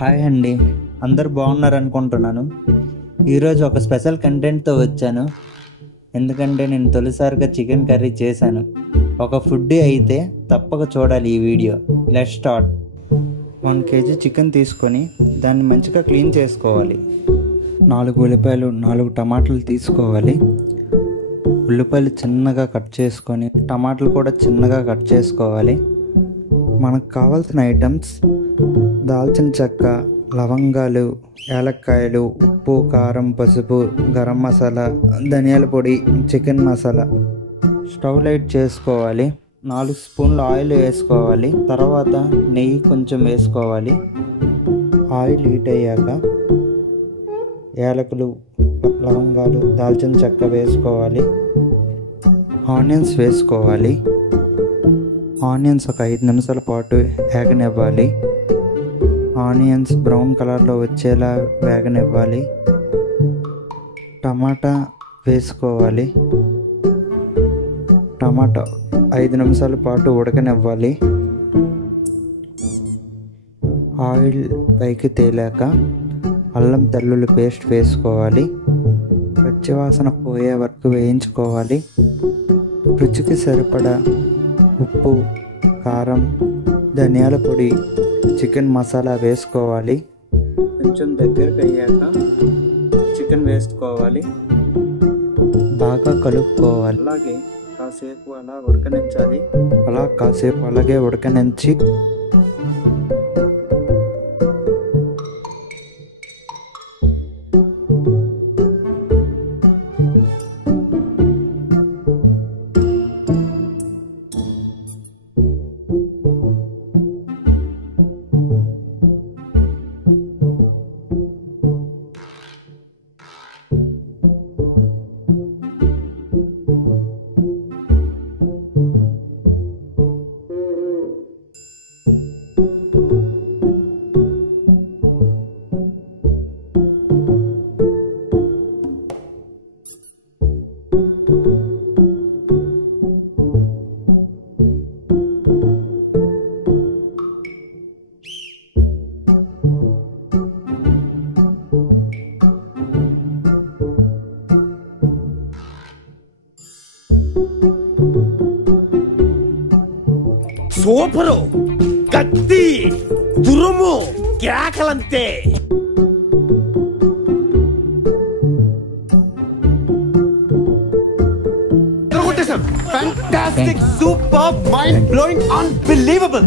Hi అండి, అందరు బాగున్నారు అనుకుంటున్నాను. ఈరోజు ఒక స్పెషల్ కంటెంట్తో వచ్చాను. ఎందుకంటే నేను తొలిసారిగా చికెన్ కర్రీ చేశాను. ఒక ఫుడ్డీ అయితే తప్పక చూడాలి ఈ video. Let's start. 1 kg chicken తీసుకొని దాన్ని మంచిగా క్లీన్ చేసుకోవాలి. 4 ఉల్లిపాయలు 4 టమాటాలు తీసుకోవాలి. ఉల్లిపాయలు చిన్నగా కట్ చేసుకొని టమాటాలు కూడా చిన్నగా కట్ చేసుకోవాలి. మనకు కావాల్సిన ఐటమ్స్ దాల్చిన చెక్క, లవంగాలు, యాలక్కాయలు, ఉప్పు, కారం, పసుపు, గరం మసాలా, ధనియాల పొడి, చికెన్ మసాలా. స్టవ్ లైట్ చేసుకోవాలి. 4 స్పూన్లు ఆయిల్ వేసుకోవాలి. తర్వాత నెయ్యి కొంచెం వేసుకోవాలి. ఆయిల్ హీట్ అయ్యాక యాలకులు, లవంగాలు, దాల్చిన చెక్క వేసుకోవాలి. ఆనియన్స్ వేసుకోవాలి. ఆనియన్స్ ఒక 5 నిమిషాల పాటు వేగనివ్వాలి. ఆనియన్స్ బ్రౌన్ కలర్లో వచ్చేలా వేగనివ్వాలి. టమాటా వేసుకోవాలి. టమాటా 5 నిమిషాల పాటు ఉడకనివ్వాలి. ఆయిల్ పైకి తేలాక అల్లం తెల్లుల్లి పేస్ట్ వేసుకోవాలి. పచ్చివాసన పోయే వరకు వేయించుకోవాలి. రుచికి సరిపడా ఉప్పు, కారం, ధనియాల పొడి, చికెన్ మసాలా వేసుకోవాలి. కొంచెం దగ్గరకు అయ్యాక చికెన్ వేసుకోవాలి. బాగా కలుపుకోవాలి. అలాగే కాసేపు అలా ఉడకనించాలి. కాసేపు అలాగే ఉడకనించి సూపరు, కత్తి, తురుము, కేకలంతే. Fantastic, super, mind blowing, unbelievable.